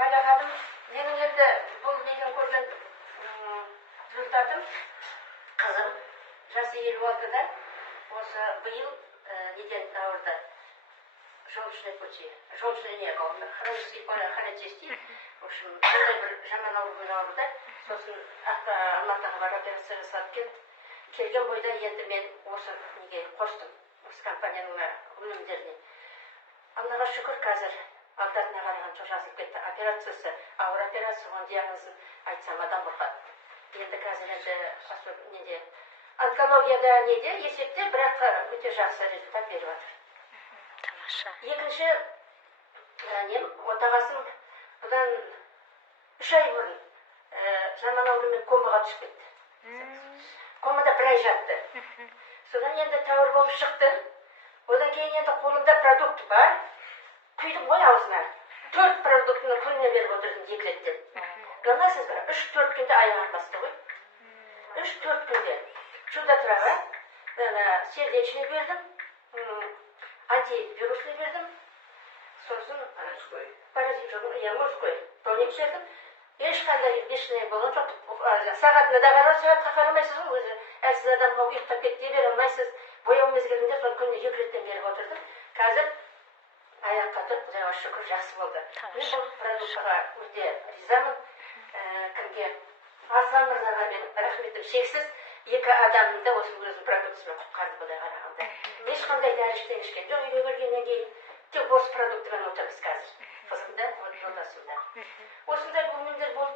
Бала ханым, менің енді бұл неден көрген результатым қызым жасы 56-да осы биыл неден ауырды. Желчный пути. Желчный не был. Хронический холецистит. В общем, сондай бір жаман аурумен ауырды. Сосын Алматыға барып операция жасап келген бойда енді мен осы неге қостым. Осы компанияның өнімдеріне. Аллаға шүкір, қазір алдатына қараған жоқ, жазылып кетті. Операциясы, ауыр операция, оның диагнозын айтсам адам бұрқады. Енді қазір неде онкологияда неде есепте, бірақ өте жақсы результат беріп жатыр. Тамаша. Екінші отағасым бұдан 3 ай бұрын жаман аурумен комаға түсіп кетті. Комада 1 ай жатты. Содан енді тәуір болып шықты. Одан кейін енді қолымда продукт бар. Құйдым ғой аузына. 4 продуктыны күніне беріп отырдым 2 реттен. Білмейсіз бе? 3-4 күнде аяғым басты ғой. 3-4 күнде. Чудо-трава, сердечный бердім, антивирусный бердім, сосын паразит жоқ, мужской тоник бердім. Ешқандай ешне болған жоқ. Сағатына да қарау, сағатқа қарамайсыз ғой, өзі әлсіз адамға ұйықтап кетті бере алмайсыз. Бояу мезгілінде сол күніне 2 реттен беріп отырдым. Қазір аяққа тұрып, Құдайға шүкір, жақсы болды. Мен бұл продуктыға өте ризамын. Кімге? Аслан мырзаға мен рахметім шексіз. 2 адамды осы өзінің продуктысымен құтқарды Құдай қарағанда. Ешқандай дәріштен ішкен жоқ, үйге келгеннен кейін тек осы продуктымен отырмыз қазір. Қызымда, жолдасымда. Осындай бұл